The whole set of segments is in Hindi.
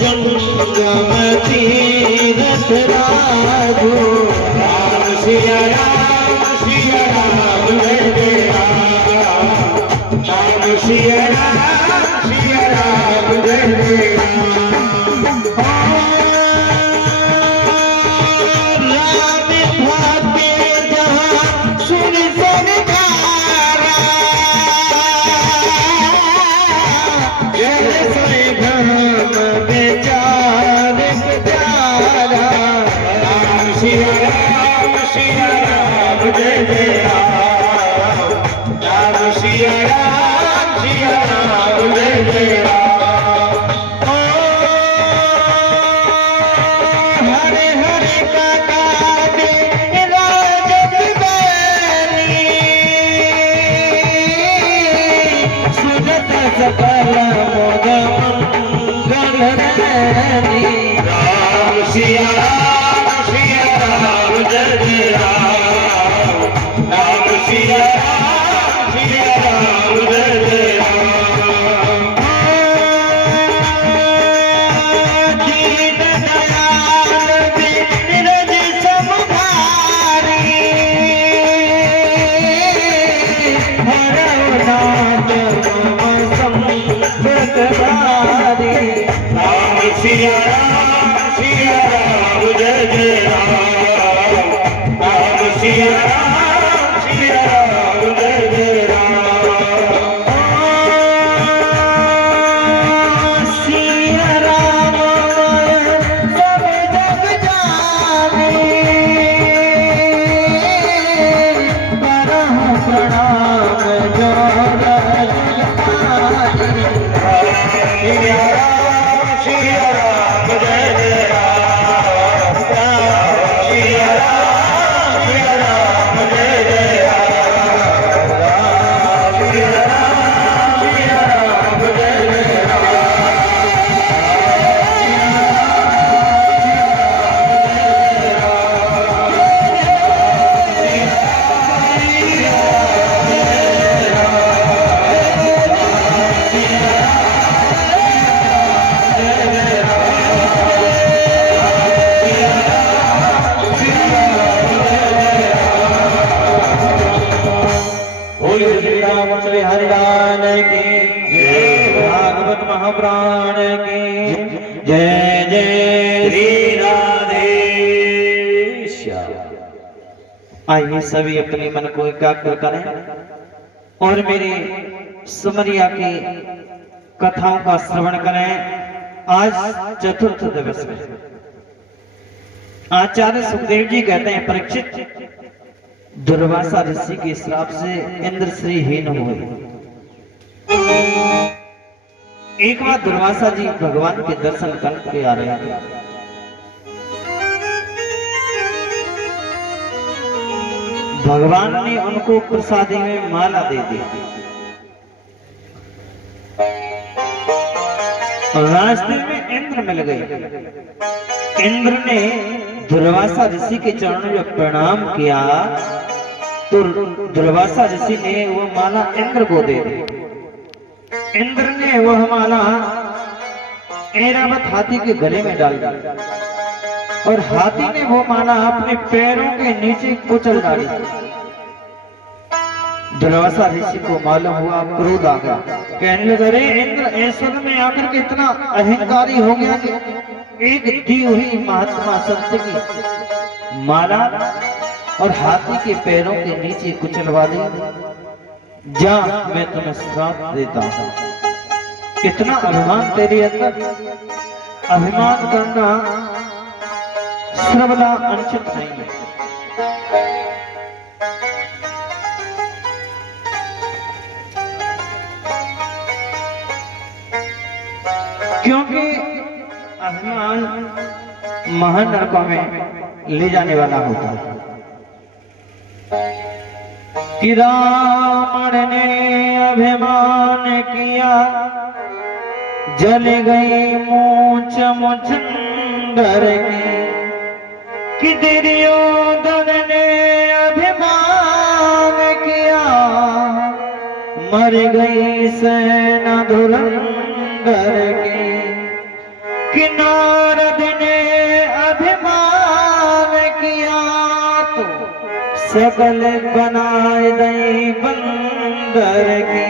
जंगम तीरथ राजू राम सिया राम जय जय राम सिया राम जय जय महाप्राण की जय जय श्री राधे। आइए सभी अपने मन को एकाग्र करें और मेरे सुमरिया की कथाओं का श्रवण करें। आज चतुर्थ दिवस में आचार्य सुखदेव जी कहते हैं, परीक्षित दुर्वासा ऋषि के श्राप से इंद्र श्रीहीन हुए। एक बार दुर्वासा जी भगवान के दर्शन करके आ रहे हैं। भगवान ने उनको प्रसादी में माला दे दी। रास्ते में इंद्र मिल गए। इंद्र ने दुर्वासा ऋषि के चरणों में प्रणाम किया तो दुर्वासा ऋषि ने वो माला इंद्र को दे दी। इंद्र ने वह माला ऐरावत हाथी के गले में डाल दी और हाथी ने वो माला अपने पैरों के नीचे कुचल डाली। दुर्वासा ऋषि को मालूम हुआ, क्रोध आ गया। कहने लगे, रे इंद्र, ऐश्वर्य में आकर के इतना अहंकारी हो गया कि एक दी हुई महात्मा संत की माला और हाथी के पैरों के नीचे कुचलवा दी। जा, मैं तुम्हें श्राप देता हूं। कितना अभिमान तेरे अंदर। अभिमान करना सर्वदा अनुचित नहीं है। क्योंकि अभिमान महान नरकों में ले जाने वाला होता है। कि रावण ने अभिमान किया, जल गई मूंछ मुछंदर की। कि दुर्योधन ने अभिमान किया, मर गई सेना धुरंधर की। कि नारद ने अभिमान किया तो सकल बनाए दई बंदर की।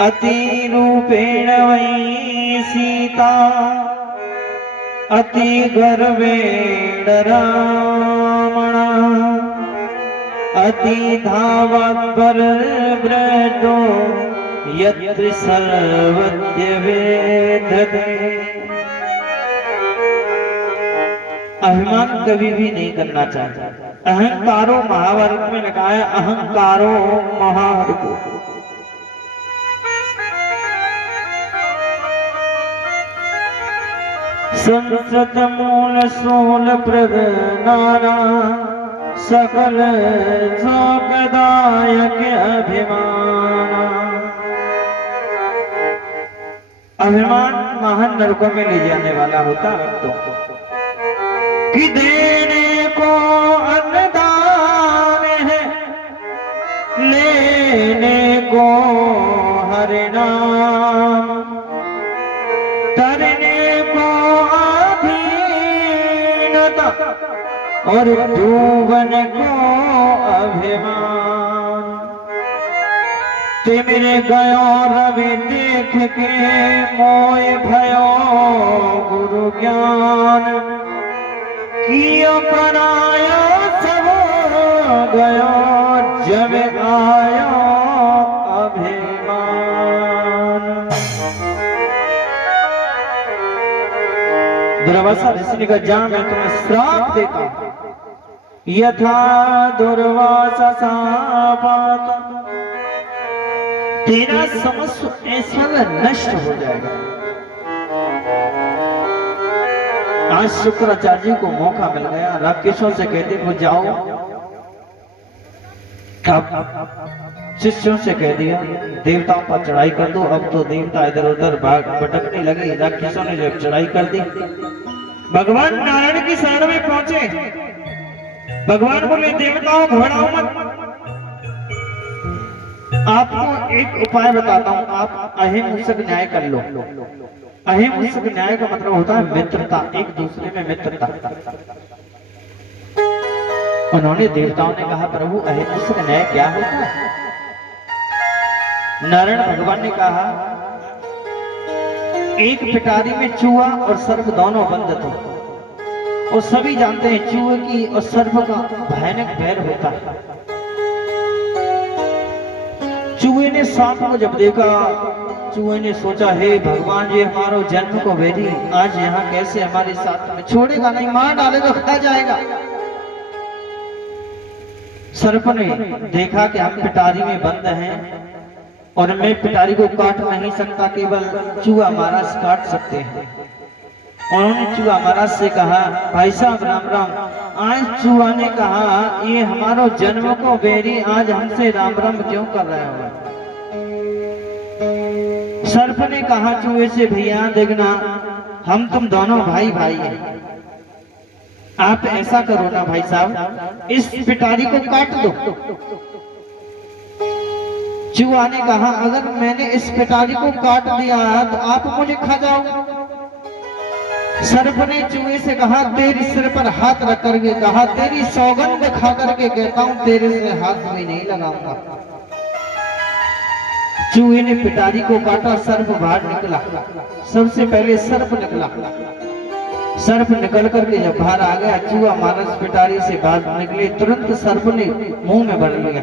अति रूपेण वै सीता अति गर्वेण रामणा अति धावत पर व्रतो यत्र सर्वज्ञ वेदते। अभिमान कभी भी नहीं करना चाहिए। अहंकारो महाभारत में लिखा है, अहंकारो महार्को। संसत मूल सोल प्रद नाना सकल शोकदायक अभिमान। अभिमान महान नरकों में ले जाने वाला होता भक्तों कि देने को अन्नदान है, लेने को हरि नाम, तरने को अधीनता और डूबन को अभिमान। तिमिर गयो रवि देख के मोय भयो गुरु ज्ञान, कियो परायो सब गयो जब आयो अभिमान। दुर्वासा ऋषि का जान मैं तुम्हें श्राप देता हूं, यथा दुर्वासा शापात तेरा समस्त ऐश्वर्य नष्ट हो जाएगा। आज शुक्राचार्य जी को मौका मिल गया, राक्षसों से कहते वो जाओ, शिष्यों से कह दिया देवताओं पर चढ़ाई कर दो। अब तो देवता इधर उधर भटकने लगे, राक्षसों ने जब चढ़ाई कर दी, भगवान नारायण की शरण में पहुंचे। भगवान बोले देवताओं घबराओ मत, आपको एक उपाय बताता हूं, आप अहिंसक न्याय कर लो। अहिंसक न्याय का मतलब होता है मित्रता, एक दूसरे में मित्रता। उन्होंने देवताओं ने कहा प्रभु अहिंसक न्याय क्या होता है? नारायण भगवान ने कहा एक पिटारी में चूहा और सर्प दोनों बंद थे, और सभी जानते हैं चूहे की और सर्प का भयानक बैर होता है। चूहे ने सांप को जब देखा, चूहे ने सोचा हे भगवान ये हमारो जन्म को वेरी आज यहाँ कैसे हमारे साथ में छोड़ेगा नहीं, मार डालेगा, खा जाएगा। सर्प ने देखा कि हम पिटारी में बंद हैं और मैं पिटारी को काट नहीं सकता, केवल चूहा महाराज काट सकते हैं। उन्होंने चूहा महाराज से कहा भाई साहब राम राम। आज चूहा ने कहा ये हमारो जन्म को बेरी आज हमसे राम राम क्यों कर रहे हो? सर्प ने कहा चूहे से भैया देखना हम तुम दोनों भाई भाई हैं, आप ऐसा करो ना भाई साहब इस पिटारी को काट दो। चूहा ने कहा अगर मैंने इस पिटारी को काट दिया तो आप मुझे खा जाओ। सर्प ने चूहे से कहा तेरे सिर पर हाथ रख करके कहा तेरी सौगंध खा करके कहता हूं तेरे से हाथ भी नहीं लगाऊंगा। चूहे ने पिटारी को काटा, सर्प बाहर निकला। सबसे पहले सर्प निकला, सर्प निकल करके जब बाहर आ गया, चूहा महाराज पिटारी से बाहर निकले, तुरंत सर्प ने मुंह में भर लिया।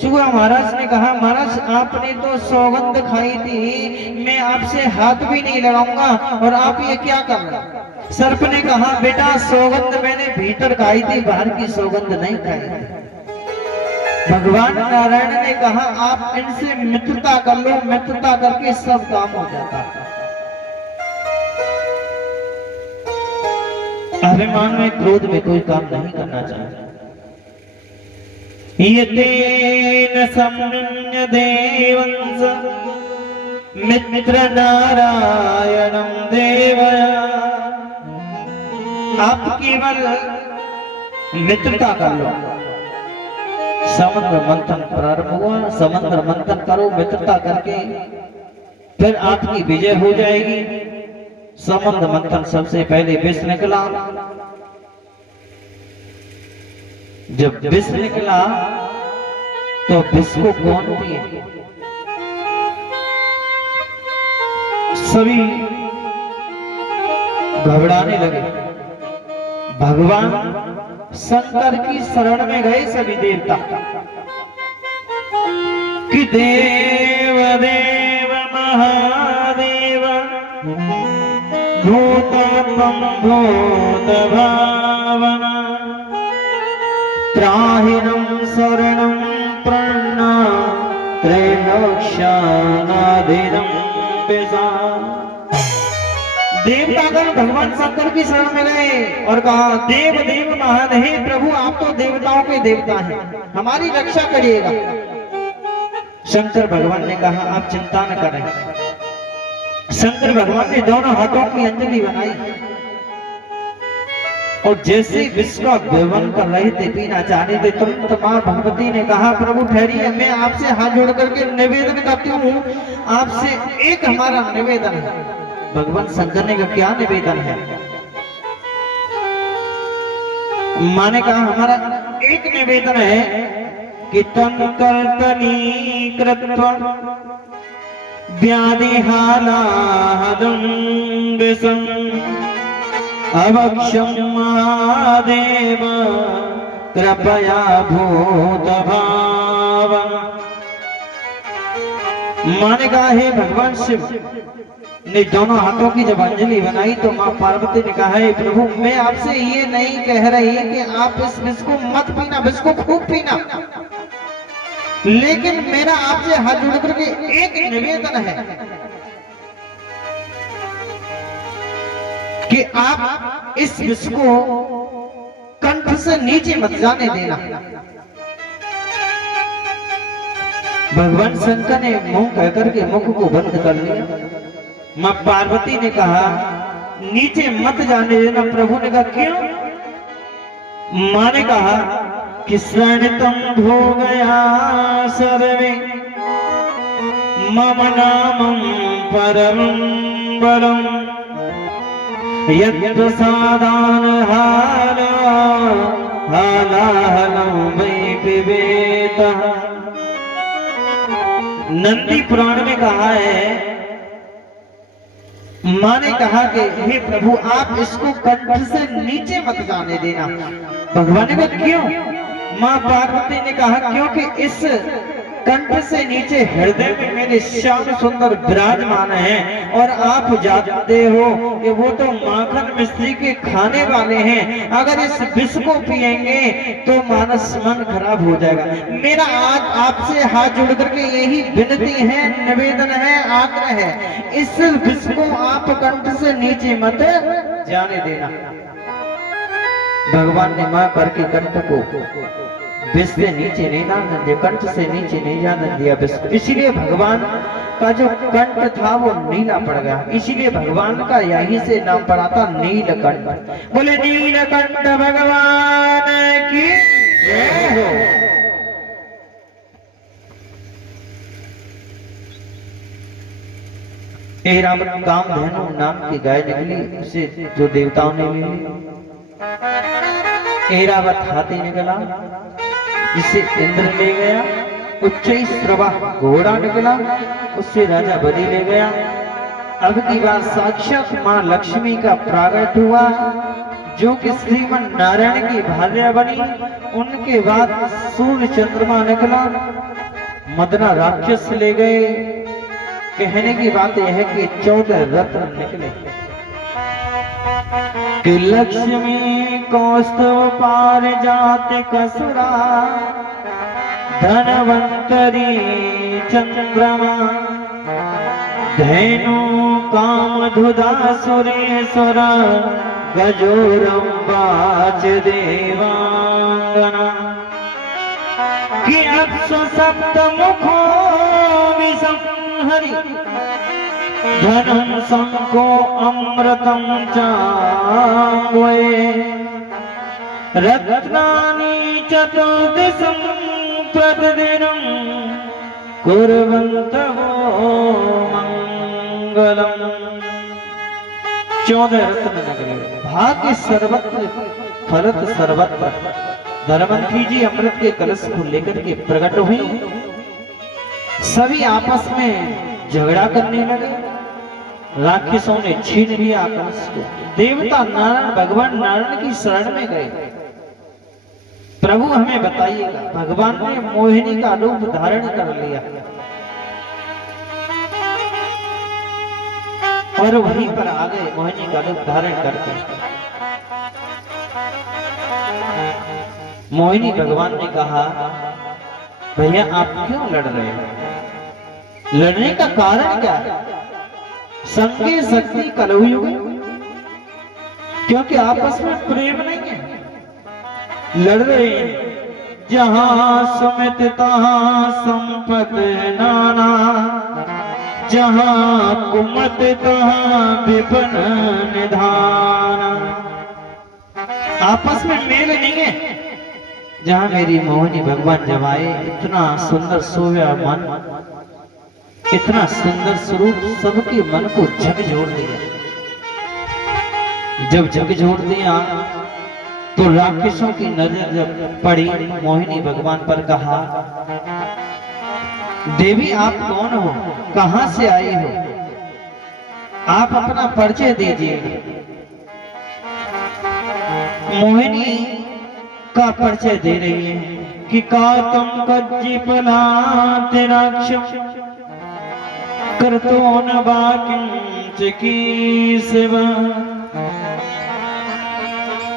चूहा महाराज ने कहा महाराज आपने तो सौगंध खाई थी, मैं आपसे हाथ भी नहीं लगाऊंगा और आप ये क्या कर रहे हैं? सर्प ने कहा बेटा सौगंध मैंने भीतर खाई थी, बाहर की सौगंध नहीं खाई। भगवान नारायण ने कहा आप इनसे मित्रता कर लो, मित्रता करके सब काम हो जाता है। अभिमान में क्रोध में कोई काम नहीं करना चाहिए। यतेन सम्यन्य देवंस मित्र नारायणं देवया। आप केवल मित्रता कर लो। समुद्र मंथन प्रारंभ हुआ, समुद्र मंथन करो, मित्रता करके फिर आपकी विजय हो जाएगी। संबंध मंथन सबसे पहले विष निकला। जब विष निकला तो विष को कौन पिए? सभी घबराने लगे। भगवान शंकर की शरण में गए सभी देवता कि देव देव महादेव भूतत्वं भूत भावना त्राहिणं शरणं प्रण्ना त्रैलोक्यानाधिरं विशा। देवतागण भगवान शंकर की शरण में गए और कहा, देव देव महान हे प्रभु, आप तो देवताओं के देवता हैं, हमारी रक्षा करिएगा। शंकर भगवान ने कहा, आप चिंता न करें। शंकर भगवान ने दोनों हाथों की अंजलि बनाई और जैसे विष का सेवन कर रहे थे, पीना चाहते थे, तुरंत मां भगवती ने कहा, प्रभु ठहरिए, मैं आपसे हाथ जोड़ करके निवेदन करती हूँ, आपसे एक हमारा निवेदन है। भगवान शंकर ने कहा, क्या निवेदन है? मां ने कहा, हमारा एक निवेदन है कि तन कर्तनी कृत्वा व्याधिहालाहदं विषं अवक्ष्यं महादेव कृपया भूतभाव। मां ने कहा, हे भगवान शिव ने दोनों हाथों की जब अंजलि बनाई तो मां पार्वती ने कहा, हे प्रभु, मैं आपसे ये नहीं कह रही कि आप इस विष को मत पीना, विष को खूब पीना, लेकिन मेरा आपसे हाथ जोड़ करके एक निवेदन है कि आप इस विष को कंठ से नीचे मत जाने देना। भगवान शंकर ने मुंह कहकर के मुख को बंद कर लिया। मां पार्वती ने कहा, नीचे मत जाने देना। प्रभु ने कहा, क्यों? मां ने कहा कि शरणतम हो गया सर्वे मम नामं परमं बलम् यत् प्रसादान हालाहलं वै पिबेतः। नंदी पुराण में कहा है, मां ने कहा कि हे प्रभु, आप इसको कंठ से नीचे मत जाने देना। भगवान ने कहा, क्यों? मां पार्वती ने कहा, क्योंकि इस कंठ से नीचे हृदय में मेरे श्याम सुंदर विराजमान हैं और आप जानते हो कि वो तो माखन मिश्री के खाने वाले हैं। अगर इस विष को पिएंगे तो मानस मन खराब हो जाएगा। मेरा आज आपसे हाथ जोड़ करके यही विनती है, निवेदन है, आग्रह है, इस विष को आप कंठ से नीचे मत जाने देना। भगवान ने मां करके कंठ को विष से नीचे नहीं जाने दिया, कंठ से नीचे नहीं जाने दिया विष। इसीलिए भगवान का जो कंठ था वो नीला पड़ गया। इसीलिए भगवान का यहीं से नाम पड़ा था नीलकंठ। बोले नीलकंठ भगवान की जय हो। ऐरावत कामधेनु नाम की गाय निकली, उसे जो देवताओं ने ली। ऐरावत हाथी निकला, जिसे इंद्र ले गया। उच्चैःश्रवा घोड़ा निकला, उससे राजा बलि ले गया। अब की बात साक्षात मां लक्ष्मी का प्रागट हुआ, जो कि श्रीमन नारायण की भार्या बनी। उनके बाद सूर्य चंद्रमा निकला, मदना राक्षस ले गए। कहने की बात यह है कि 14 रत्न निकले कि लक्ष्मी कौस्तुभ पारिजात कसुरा धनवंतरी चंद्रमा धैनु कामधुधा सुरेश्वर गजोरंबाच देवांगना कि अप्सु सप्तमुखो विसंहरि धनं संको अमृतं चाम्बुये रत्नानि चतुर्दशं प्रतिदिनं कुर्वन्तः मंगलम। 14 रत्न निकले। भाग्य सर्वत्र फलत सर्वत्र। धर्मंत्री जी अमृत के कलश को लेकर के प्रकट हुई। सभी आपस में झगड़ा करने लगे। राक्षसों ने छीन लिया कलश को। देवता नारायण भगवान नारायण की शरण में गए। प्रभु हमें बताइएगा, भगवान ने मोहिनी का रूप धारण कर लिया और वहीं पर आ गए मोहिनी का रूप धारण करके। मोहिनी भगवान ने कहा, भैया आप क्यों लड़ रहे हैं? लड़ने का कारण क्या है? संगे शक्ति कलयुग, क्योंकि आपस में प्रेम नहीं है, लड़ रहे हैं। जहां सुमित तहां संपत नाना, जहां कुमत तहां विपन निधान। आपस में मेल नहीं है। जहां मेरी मोहिनी भगवान जब आए, इतना सुंदर सोया मन, इतना सुंदर स्वरूप, सबके मन को झकझोर दिया। जब झकझोर दिया तो राक्षसों की नजर जब पड़ी मोहिनी भगवान पर, कहा, देवी आप कौन हो, कहां से आई हो, आप अपना परिचय दीजिए। मोहिनी का परिचय दे रही है कि कातम कज्जिपलात राक्षस करतो न बाकिंच की सेवा।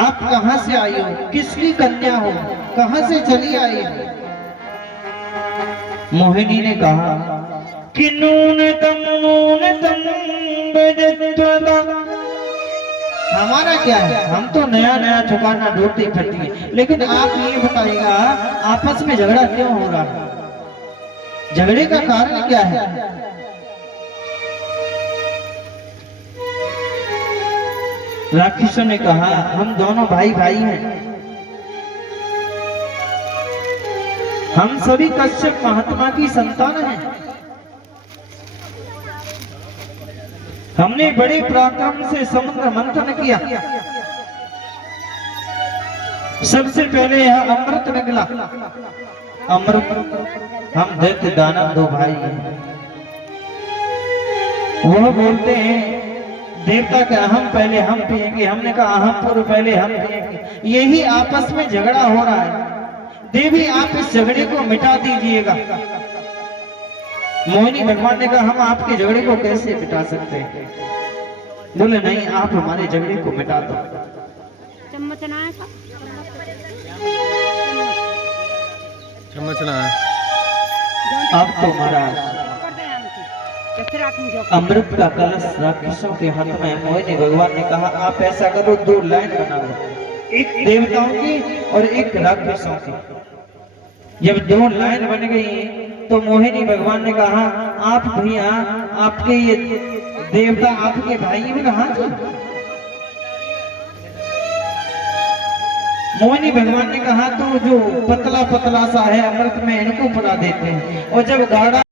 आप कहां से आई हो, किसकी कन्या हो, कहां से चली आई हो? मोहिनी ने कहा कि नूनतम बजत्वता। हमारा क्या है, हम तो नया नया ठिकाना ढूंढती फिरती है, लेकिन आप ये बताइएगा आपस में झगड़ा क्यों हो रहा है? झगड़े का कारण क्या है? राक्षसों ने कहा, हम दोनों भाई भाई हैं, हम सभी कश्यप महात्मा की संतान हैं। हमने बड़े पराक्रम से समुद्र मंथन किया। सबसे पहले यह अमृत निकला। अमृत हम दैत्य दानव दो भाई हैं। वह बोलते हैं देवता का हम पहले हम पिएंगे, हमने कहा हम पूर्व पहले हम पिएंगे। यही आपस में झगड़ा हो रहा है। देवी आप इस झगड़े को मिटा दीजिएगा। मोहिनी भगवान ने कहा, हम आपके झगड़े को कैसे मिटा सकते हैं? बोले नहीं, आप हमारे झगड़े को मिटा दो। चम्मच ना है, चम्मच ना है। अब तो महाराज अमृत का कलश राक्षसों के हाथ में। मोहिनी भगवान ने कहा, आप ऐसा करो, 2 लाइन बना लो, एक देवताओं की और एक राक्षसों की। जब 2 लाइन बन गई तो मोहिनी भगवान ने कहा, आप भैया आपके ये देवता आपके भाई में कहा थे? मोहिनी भगवान ने कहा, तो जो पतला पतला सा है अमृत में इनको पड़ा देते हैं, और जब गाढ़ा